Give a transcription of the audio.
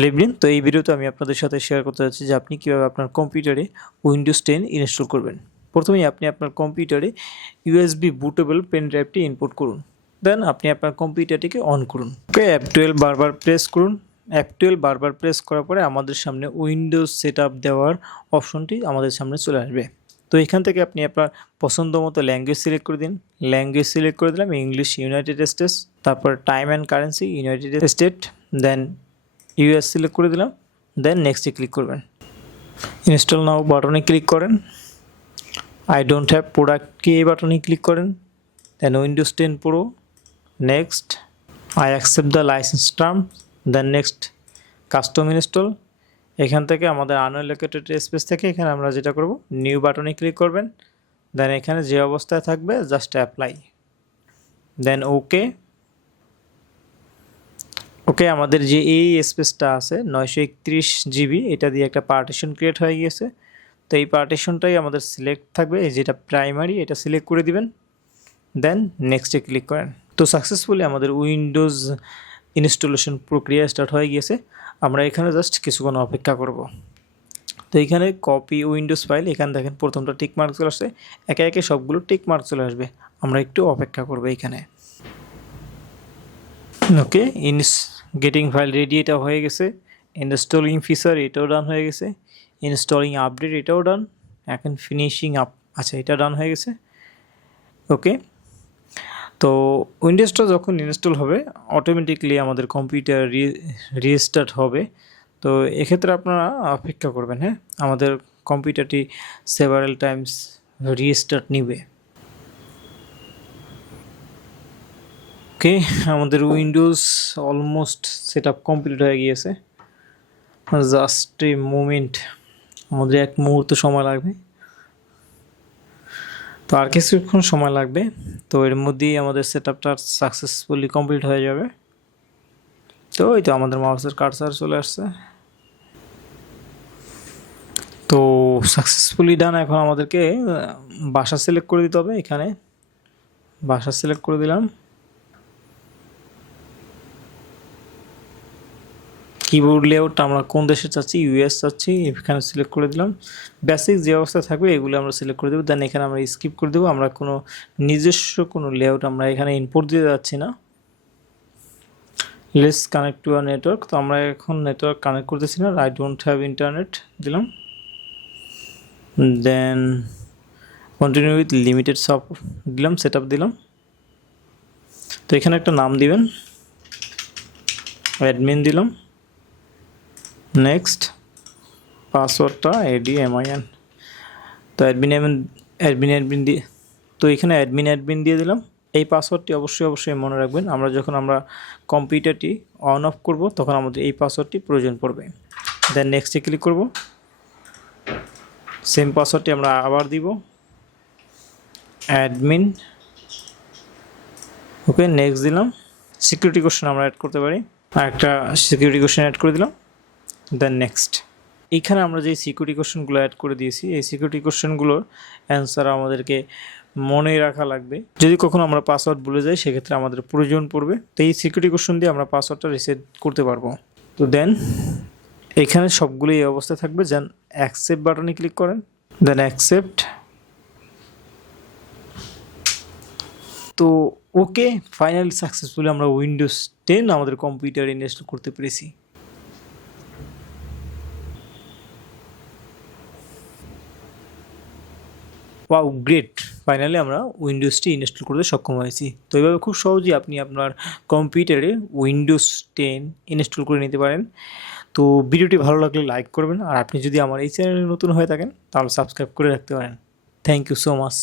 Hello everyone, তো এই ভিডিওতে আমি আপনাদের সাথে শেয়ার করতে যাচ্ছি যে আপনি কীভাবে আপনার কম্পিউটারে উইন্ডোজ 10 ইনস্টল করবেন। প্রথমেই আপনি আপনার কম্পিউটারে ইউএসবি বুটেবল পেন ড্রাইভটি ইনপুট করুন। দেন আপনি আপনার কম্পিউটারটিকে অন করুন। ওকে, F12 বারবার প্রেস করুন। F12 বারবার প্রেস করার পরে আমাদের সামনে উইন্ডোজ সেটআপ দেওয়ার অপশনটি আমাদের সামনে চলে আসবে। তো এখান থেকে আপনি আপনার পছন্দ মতো ল্যাঙ্গুয়েজ সিলেক্ট করে দিন। ল্যাঙ্গুয়েজ সিলেক্ট করে দিলাম ইংলিশ ইউনাইটেড স্টেটস, তারপর time and currency United State, then US select করে দিলাম, দেন নেক্সটে ক্লিক করবেন। ইনস্টল নাও বাটনে ক্লিক করেন। আই ডোন্ট হ্যাভ প্রোডাক্ট কি এই বাটনে ক্লিক করেন। Then Windows 10 pro, next I accept the license term, then next custom install. এখান থেকে আমাদের আনএলোকেটেড স্পেস থেকে এখানে আমরা যেটা করব, নিউ বাটনে ক্লিক করবেন। দেন এখানে যে অবস্থায় থাকবে জাস্ট অ্যাপ্লাই, দেন ওকে। ওকে, আমাদের যে এই স্পেসটা আছে 931 জিবি, এটা দিয়ে একটা পার্টিশন ক্রিয়েট হয়ে গিয়েছে। তো এই পার্টিশনটাই আমাদের সিলেক্ট থাকবে, এই যেটা প্রাইমারি এটা সিলেক্ট করে দিবেন, দেন নেক্সটে ক্লিক করেন। তো সাকসেসফুলি আমাদের উইন্ডোজ ইনস্টলেশন প্রক্রিয়া স্টার্ট হয়ে গিয়েছে। আমরা এখানে জাস্ট কিছুক্ষণ অপেক্ষা করব। তো এখানে কপি উইন্ডোজ ফাইল, এখানে দেখেন প্রথমটা টিক মার্ক চলে আসছে, একে একে সবগুলো টিক মার্ক চলে আসবে। আমরা একটু অপেক্ষা করবো এখানে। ওকে, গেটিং ফাইল রেডি এটা হয়ে গেছে। ইনস্টলিং ফিচার এটাও ডান হয়ে গেছে। ইনস্টলিং আপডেট এটাও ডান। এখন ফিনিশিং আপ, আচ্ছা এটা ডান হয়ে গেছে। ওকে, তো উইন্ডোজটা যখন ইনস্টল হবে অটোমেটিকলি আমাদের কম্পিউটার রিস্টার্ট হবে। তো এক্ষেত্রে আপনারা অপেক্ষা করবেন। হ্যাঁ, আমাদের কম্পিউটারটি সেভারাল টাইমস রিস্টার্ট নিবে। ওকে, আমাদের Windows almost set up complete হয়ে গিয়েছে। জাস্ট এ মোমেন্ট, আমাদের এক মুহূর্ত সময় লাগবে। তো আর কিছুক্ষণ সময় লাগবে, তো এর মধ্যেই আমাদের সেট আপটা সাকসেসফুলি কমপ্লিট হয়ে যাবে। তো এই তো আমাদের মাউসের কার্সার চলে আসছে। তো সাকসেসফুলি ডান। এখন আমাদেরকে ভাষা সিলেক্ট করে দিতে হবে। এখানে ভাষা সিলেক্ট করে দিলাম। কিবোর্ড লেআউট আমরা কোন দেশে চাচ্ছি, ইউএস চাচ্ছি, এখানে সিলেক্ট করে দিলাম। বেসিক যে অবস্থা থাকবে এগুলো আমরা সিলেক্ট করে দেবো। দেন এখানে আমরা স্কিপ করে দেবো। আমরা কোনো নিজস্ব কোনো লেআউট আমরা এখানে ইনপুট দিতে যাচ্ছি না। Let's connect to a network, তো আমরা এখন নেটওয়ার্ক কানেক্ট করতেছি না। আই ডোন্ট হ্যাভ ইন্টারনেট দিলাম। দেন কন্টিনিউ উইথ লিমিটেড সব দিলাম, সেট আপ দিলাম। তো এখানে একটা নাম দিবেন, অ্যাডমিন দিলাম। নেক্সট পাসওয়ার্ডটা ADMIN। তো অ্যাডমিন দিয়ে, তো এখানে অ্যাডমিন দিয়ে দিলাম। এই পাসওয়ার্ডটি অবশ্যই মনে রাখবেন। আমরা কম্পিউটারটি অন অফ করব তখন আমাদের এই পাসওয়ার্ডটি প্রয়োজন পড়বে। দেন নেক্সটে ক্লিক করব। সেম পাসওয়ার্ডটি আমরা আবার দিব, অ্যাডমিন। ওকে, নেক্সট দিলাম। সিকিউরিটি কোশ্চেন আমরা অ্যাড করতে পারি, আর একটা সিকিউরিটি কোশ্চেন অ্যাড করে দিলাম। Then next. এইখানে আমরা যে সিকিউরিটি কোশ্চেনগুলো অ্যাড করে দিয়েছি, এই সিকিউরিটি কোশ্চেনগুলোর অ্যান্সার আমাদেরকে মনে রাখা লাগবে। যদি কখনো আমরা পাসওয়ার্ড ভুলে যাই সেক্ষেত্রে আমাদের প্রয়োজন পড়বে। তো এই সিকিউরিটি কোশ্চেন দিয়ে আমরা পাসওয়ার্ডটা রিসেট করতে পারবো। তো দেন এখানে সবগুলো এই অবস্থায় থাকবে। দেন অ্যাকসেপ্ট বাটনে ক্লিক করেন, দেন অ্যাকসেপ্ট। তো ওকে, ফাইনালি সাকসেসফুলি আমরা উইন্ডোজ 10 আমাদের কম্পিউটারে ইনস্টল করতে পেরেছি। Wow, great! ফাইনালি আমরা উইন্ডোজটি ইনস্টল করতে সক্ষম হয়েছি। তো এইভাবে খুব সহজেই আপনি আপনার কম্পিউটারে উইন্ডোজ 10 ইনস্টল করে নিতে পারেন। তো ভিডিওটি ভালো লাগলে লাইক করবেন, আর আপনি যদি আমার এই চ্যানেলে নতুন হয়ে থাকেন তাহলে সাবস্ক্রাইব করে রাখতে পারেন। Thank you so much.